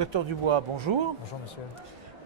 Docteur Dubois, bonjour. Bonjour monsieur.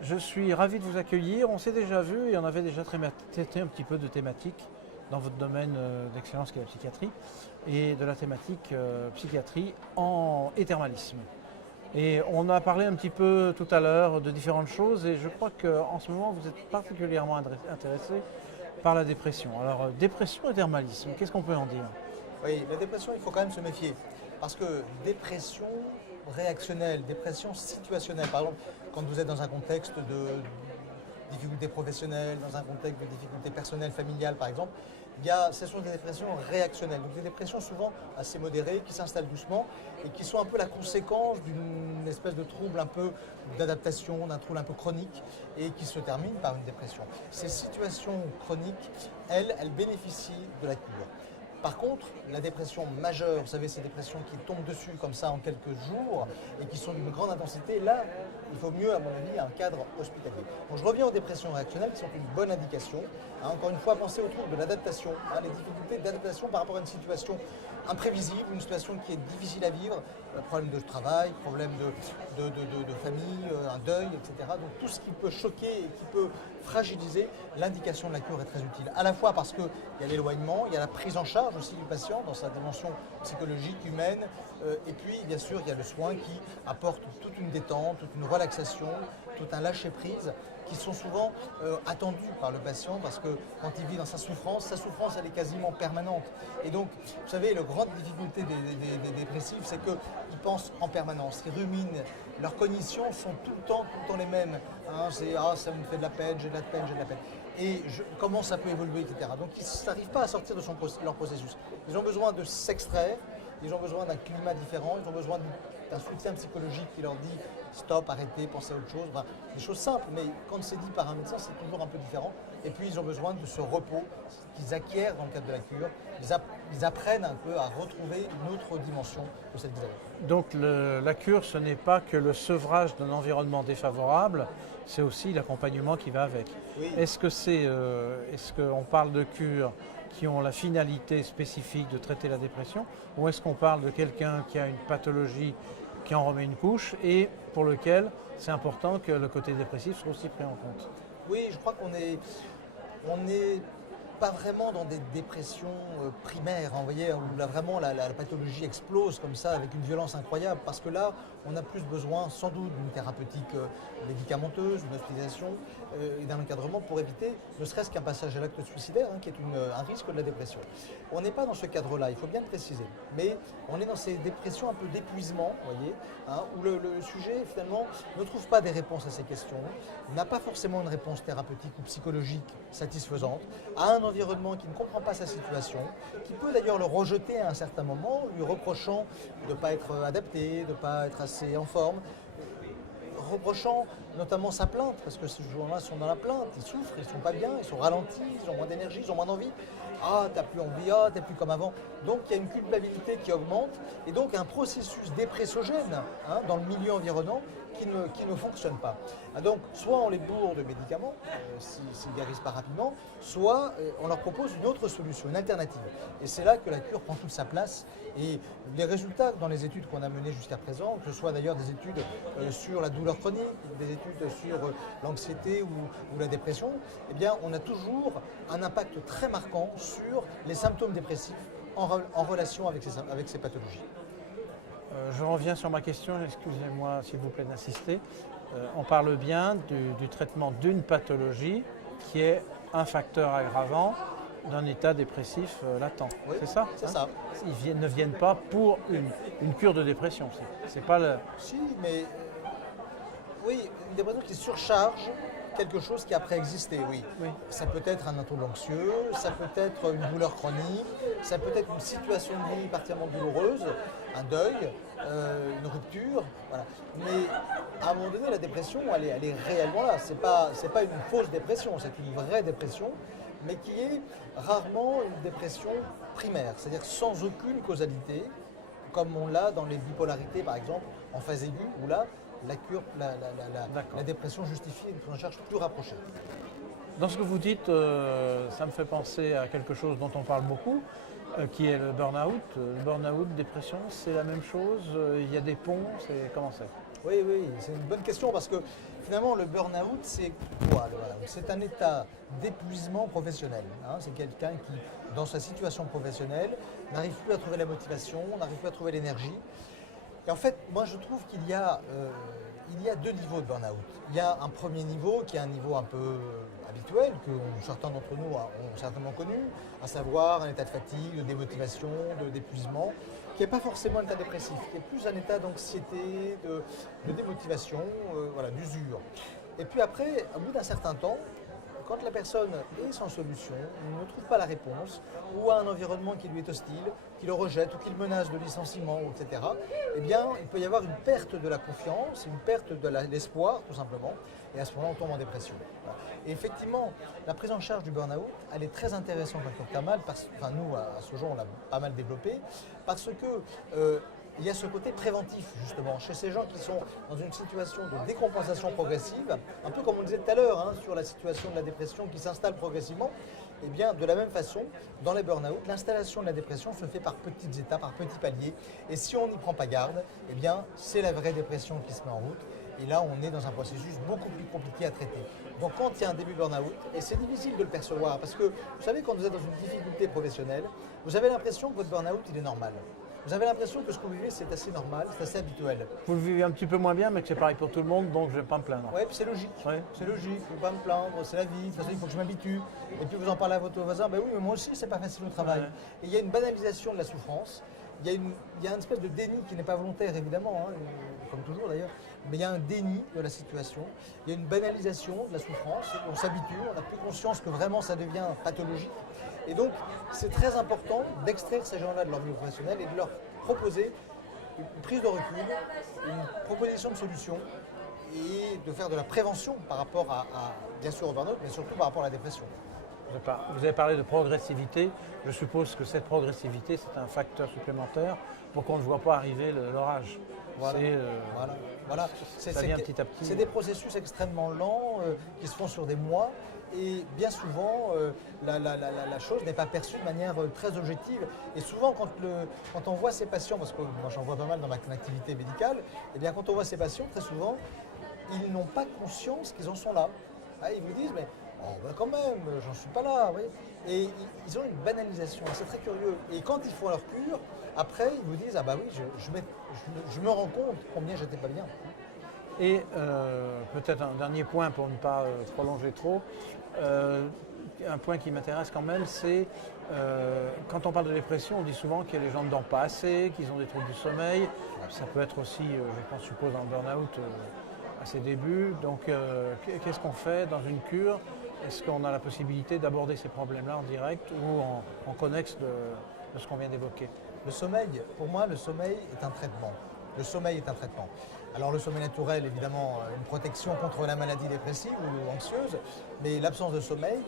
Je suis ravi de vous accueillir. On s'est déjà vu et on avait déjà traité un petit peu de thématique dans votre domaine d'excellence qui est la psychiatrie et de la thématique psychiatrie et thermalisme. Et on a parlé un petit peu tout à l'heure de différentes choses et je crois qu'en ce moment vous êtes particulièrement intéressé par la dépression. Alors dépression et thermalisme, qu'est-ce qu'on peut en dire? Oui, la dépression, il faut quand même se méfier. Parce que dépression réactionnelle, dépression situationnelle, par exemple, quand vous êtes dans un contexte de difficultés professionnelles, dans un contexte de difficultés personnelles, familiales par exemple, ce sont des dépressions réactionnelles. Donc des dépressions souvent assez modérées, qui s'installent doucement et qui sont un peu la conséquence d'une espèce de trouble un peu d'adaptation, d'un trouble un peu chronique et qui se termine par une dépression. Ces situations chroniques, elles bénéficient de la cure. Par contre, la dépression majeure, vous savez, ces dépressions qui tombent dessus comme ça en quelques jours et qui sont d'une grande intensité, là, il faut mieux, à mon avis, un cadre hospitalier. Donc, je reviens aux dépressions réactionnelles qui sont une bonne indication. Encore une fois, pensez au trouble de l'adaptation, les difficultés d'adaptation par rapport à une situation imprévisible, une situation qui est difficile à vivre, problème de travail, problème de famille, un deuil, etc. Donc tout ce qui peut choquer et qui peut fragiliser, l'indication de la cure est très utile. À la fois parce qu'il y a l'éloignement, il y a la prise en charge aussi du patient dans sa dimension psychologique, humaine, et puis bien sûr il y a le soin qui apporte toute une détente, toute une relaxation, tout un lâcher-prise qui sont souvent attendus par le patient parce que quand il vit dans sa souffrance elle est quasiment permanente. Et donc, vous savez, la grande difficulté des dépressifs, c'est qu'ils pensent en permanence, ils ruminent, leurs cognitions sont tout le temps les mêmes. C'est « ah, ça me fait de la peine, j'ai de la peine, j'ai de la peine ». Et comment ça peut évoluer, etc. Donc ils n'arrivent pas à sortir de leur processus. Ils ont besoin de s'extraire, ils ont besoin d'un climat différent, ils ont besoin d'un soutien psychologique qui leur dit stop, arrêtez, pensez à autre chose. Enfin, des choses simples, mais quand c'est dit par un médecin, c'est toujours un peu différent. Et puis ils ont besoin de ce repos qu'ils acquièrent dans le cadre de la cure. Ils apprennent un peu à retrouver une autre dimension de cette vie. Donc la cure, ce n'est pas que le sevrage d'un environnement défavorable, c'est aussi l'accompagnement qui va avec. Oui. Est-ce qu'on parle de cures qui ont la finalité spécifique de traiter la dépression, ou est-ce qu'on parle de quelqu'un qui a une pathologie qui en remet une couche et pour lequel c'est important que le côté dépressif soit aussi pris en compte? Oui, je crois qu'on est pas vraiment dans des dépressions primaires, vous voyez, où là vraiment la pathologie explose comme ça avec une violence incroyable, parce que là, on a plus besoin sans doute d'une thérapeutique médicamenteuse, d'une hospitalisation et d'un encadrement pour éviter ne serait-ce qu'un passage à l'acte suicidaire, qui est un risque de la dépression. On n'est pas dans ce cadre-là, il faut bien le préciser, mais on est dans ces dépressions un peu d'épuisement, vous voyez, où le sujet finalement ne trouve pas des réponses à ces questions, n'a pas forcément une réponse thérapeutique ou psychologique satisfaisante, a un environnement qui ne comprend pas sa situation, qui peut d'ailleurs le rejeter à un certain moment, lui reprochant de ne pas être adapté, de ne pas être assez en forme, reprochant notamment sa plainte, parce que ces gens-là sont dans la plainte, ils souffrent, ils ne sont pas bien, ils sont ralentis, ils ont moins d'énergie, ils ont moins d'envie. Ah, t'as plus envie, ah, t'es plus comme avant. Donc il y a une culpabilité qui augmente et donc un processus dépressogène dans le milieu environnant qui ne fonctionne pas. Donc soit on les bourre de médicaments, s'ils ne guérissent pas rapidement, soit on leur propose une autre solution, une alternative. Et c'est là que la cure prend toute sa place. Et les résultats dans les études qu'on a menées jusqu'à présent, que ce soit d'ailleurs des études sur la douleur chronique, des études sur l'anxiété ou la dépression, eh bien on a toujours un impact très marquant sur les symptômes dépressifs en relation avec ces pathologies. Je reviens sur ma question, excusez-moi s'il vous plaît d'insister. On parle bien du traitement d'une pathologie qui est un facteur aggravant d'un état dépressif latent. Oui, c'est ça? C'est ça. Ils ne viennent pas pour une cure de dépression. C'est pas le... Si, mais oui, une dépression qui surcharge quelque chose qui a préexisté, oui. Ça peut être un trouble anxieux, ça peut être une douleur chronique, ça peut être une situation de vie particulièrement douloureuse, un deuil, une rupture, voilà. Mais à un moment donné, la dépression, elle est réellement là. C'est pas une fausse dépression, c'est une vraie dépression, mais qui est rarement une dépression primaire, c'est-à-dire sans aucune causalité, comme on l'a dans les bipolarités, par exemple, en phase aiguë, où là, la dépression justifie une prise en charge plus rapprochée. Dans ce que vous dites, ça me fait penser à quelque chose dont on parle beaucoup, qui est le burn-out. Le burn-out, dépression, c'est la même chose? Il y a des ponts, comment c'est? Oui, oui, c'est une bonne question parce que finalement le burn-out, c'est quoi le burn-out? C'est un état d'épuisement professionnel, hein. C'est quelqu'un qui, dans sa situation professionnelle, n'arrive plus à trouver la motivation, n'arrive plus à trouver l'énergie. Et en fait, moi je trouve il y a deux niveaux de burn-out. Il y a un premier niveau qui est un niveau un peu habituel, que certains d'entre nous ont certainement connu, à savoir un état de fatigue, de démotivation, d'épuisement, qui n'est pas forcément un état dépressif, qui est plus un état d'anxiété, de démotivation, voilà, d'usure. Et puis après, au bout d'un certain temps, quand la personne est sans solution, ne trouve pas la réponse, ou a un environnement qui lui est hostile, qui le rejette ou qui le menace de licenciement, etc., eh bien, il peut y avoir une perte de la confiance, une perte de l'espoir, tout simplement, et à ce moment-là, on tombe en dépression. Voilà. Et effectivement, la prise en charge du burn-out, elle est très intéressante en tant que telle, enfin nous, à ce jour, on l'a pas mal développé, parce que il y a ce côté préventif, justement, chez ces gens qui sont dans une situation de décompensation progressive, un peu comme on disait tout à l'heure, hein, sur la situation de la dépression qui s'installe progressivement. Et bien, de la même façon, dans les burn-out, l'installation de la dépression se fait par petites étapes, par petits paliers. Et si on n'y prend pas garde, eh bien, c'est la vraie dépression qui se met en route. Et là, on est dans un processus beaucoup plus compliqué à traiter. Donc, quand il y a un début burn-out, et c'est difficile de le percevoir, parce que, vous savez, quand vous êtes dans une difficulté professionnelle, vous avez l'impression que votre burn-out, il est normal. Vous avez l'impression que ce que vous vivez, c'est assez normal, c'est assez habituel. Vous le vivez un petit peu moins bien, mais que c'est pareil pour tout le monde, donc je ne vais pas me plaindre. Oui, c'est logique. Ouais. C'est logique, je ne vais pas me plaindre, c'est la vie, de toute façon, il faut que je m'habitue. Et puis vous en parlez à votre voisin, ben oui, mais moi aussi, c'est pas facile au travail. Ouais. Et il y a une banalisation de la souffrance, il y a une espèce de déni qui n'est pas volontaire, évidemment, hein, comme toujours d'ailleurs, mais il y a un déni de la situation, il y a une banalisation de la souffrance, on s'habitue, on n'a plus conscience que vraiment ça devient pathologique. Et donc, c'est très important d'extraire ces gens-là de leur vie professionnelle et de leur proposer une prise de recul, une proposition de solution et de faire de la prévention par rapport bien sûr au burn-out, mais surtout par rapport à la dépression. Vous avez parlé de progressivité. Je suppose que cette progressivité, c'est un facteur supplémentaire pour qu'on ne voit pas arriver l'orage. Voilà. Voilà. Ça vient petit à petit. C'est des processus extrêmement lents qui se font sur des mois. Et bien souvent, la chose n'est pas perçue de manière très objective. Et souvent, quand on voit ces patients, parce que moi j'en vois pas mal dans ma activité médicale, et bien quand on voit ces patients, très souvent, ils n'ont pas conscience qu'ils en sont là. Ah, ils vous disent, mais oh, ben quand même, j'en suis pas là. Oui. Et ils ont une banalisation, c'est très curieux. Et quand ils font leur cure, après, ils vous disent, ah bah oui, je me rends compte combien j'étais pas bien. Et peut-être un dernier point pour ne pas prolonger trop. Un point qui m'intéresse quand même, c'est quand on parle de dépression, on dit souvent que les gens ne dorment pas assez, qu'ils ont des troubles du sommeil. Ça peut être aussi, je suppose, un burn-out à ses débuts. Donc, qu'est-ce qu'on fait dans une cure? Est-ce qu'on a la possibilité d'aborder ces problèmes-là en direct ou en connexe de ce qu'on vient d'évoquer? Le sommeil, pour moi, le sommeil est un traitement. Le sommeil est un traitement. Alors le sommeil naturel, évidemment, une protection contre la maladie dépressive ou anxieuse, mais l'absence de sommeil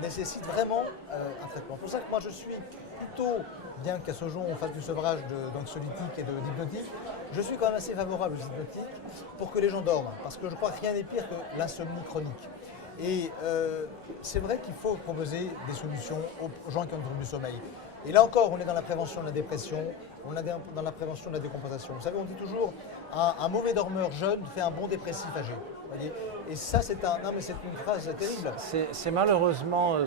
nécessite vraiment un traitement. C'est pour ça que moi je suis plutôt, bien qu'à ce jour on fasse du sevrage d'anxiolytiques et d'hypnotiques, je suis quand même assez favorable aux hypnotiques pour que les gens dorment, parce que je crois que rien n'est pire que l'insomnie chronique. Et c'est vrai qu'il faut proposer des solutions aux gens qui ont des troubles du sommeil. Et là encore, on est dans la prévention de la dépression, on est dans la prévention de la décompensation. Vous savez, on dit toujours, un mauvais dormeur jeune fait un bon dépressif âgé. Voyez, et ça, c'est une phrase terrible. C'est malheureusement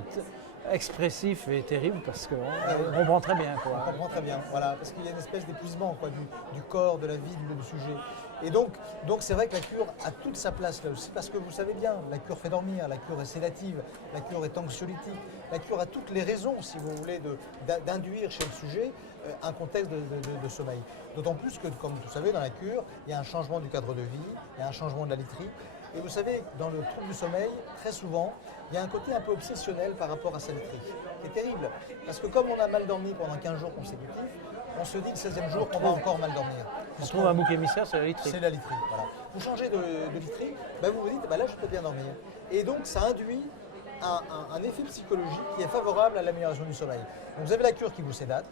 expressif et terrible parce qu'on comprend très bien. On comprend très bien, voilà, parce qu'il y a une espèce d'épuisement du corps, de la vie, du sujet. Et donc c'est vrai que la cure a toute sa place là aussi, parce que vous savez bien, la cure fait dormir, la cure est sédative, la cure est anxiolytique, la cure a toutes les raisons, si vous voulez, d'induire chez le sujet un contexte de sommeil. D'autant plus que, comme vous savez, dans la cure, il y a un changement du cadre de vie, il y a un changement de la literie. Et vous savez, dans le trouble du sommeil, très souvent, il y a un côté un peu obsessionnel par rapport à sa literie, qui est terrible. Parce que comme on a mal dormi pendant 15 jours consécutifs, on se dit le 16e jour qu'on va encore mal dormir. On trouve un bouc émissaire, c'est la literie. C'est la literie, voilà. Vous changez de literie, ben vous vous dites, ben là je peux bien dormir. Et donc ça induit un effet psychologique qui est favorable à l'amélioration du sommeil. Donc vous avez la cure qui vous sédate,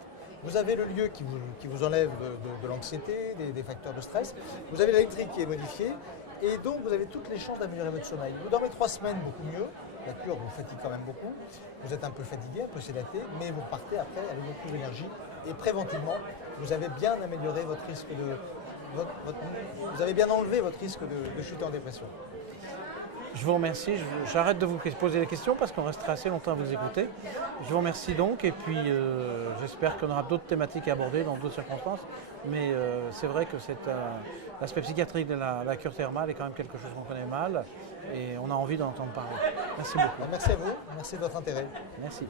vous avez le lieu qui vous enlève de l'anxiété, des facteurs de stress, vous avez la literie qui est modifiée, et donc vous avez toutes les chances d'améliorer votre sommeil. Vous dormez 3 semaines beaucoup mieux, la cure vous fatigue quand même beaucoup, vous êtes un peu fatigué, un peu sédaté, mais vous repartez après avec beaucoup d'énergie, et préventivement, vous avez bien amélioré votre risque vous avez bien enlevé votre risque de chuter en dépression. Je vous remercie. J'arrête de vous poser les questions parce qu'on resterait assez longtemps à vous écouter. Je vous remercie donc et puis j'espère qu'on aura d'autres thématiques à aborder dans d'autres circonstances. Mais c'est vrai que l'aspect psychiatrique de la cure thermale est quand même quelque chose qu'on connaît mal et on a envie d'en entendre parler. Merci beaucoup. Merci à vous, merci de votre intérêt. Merci.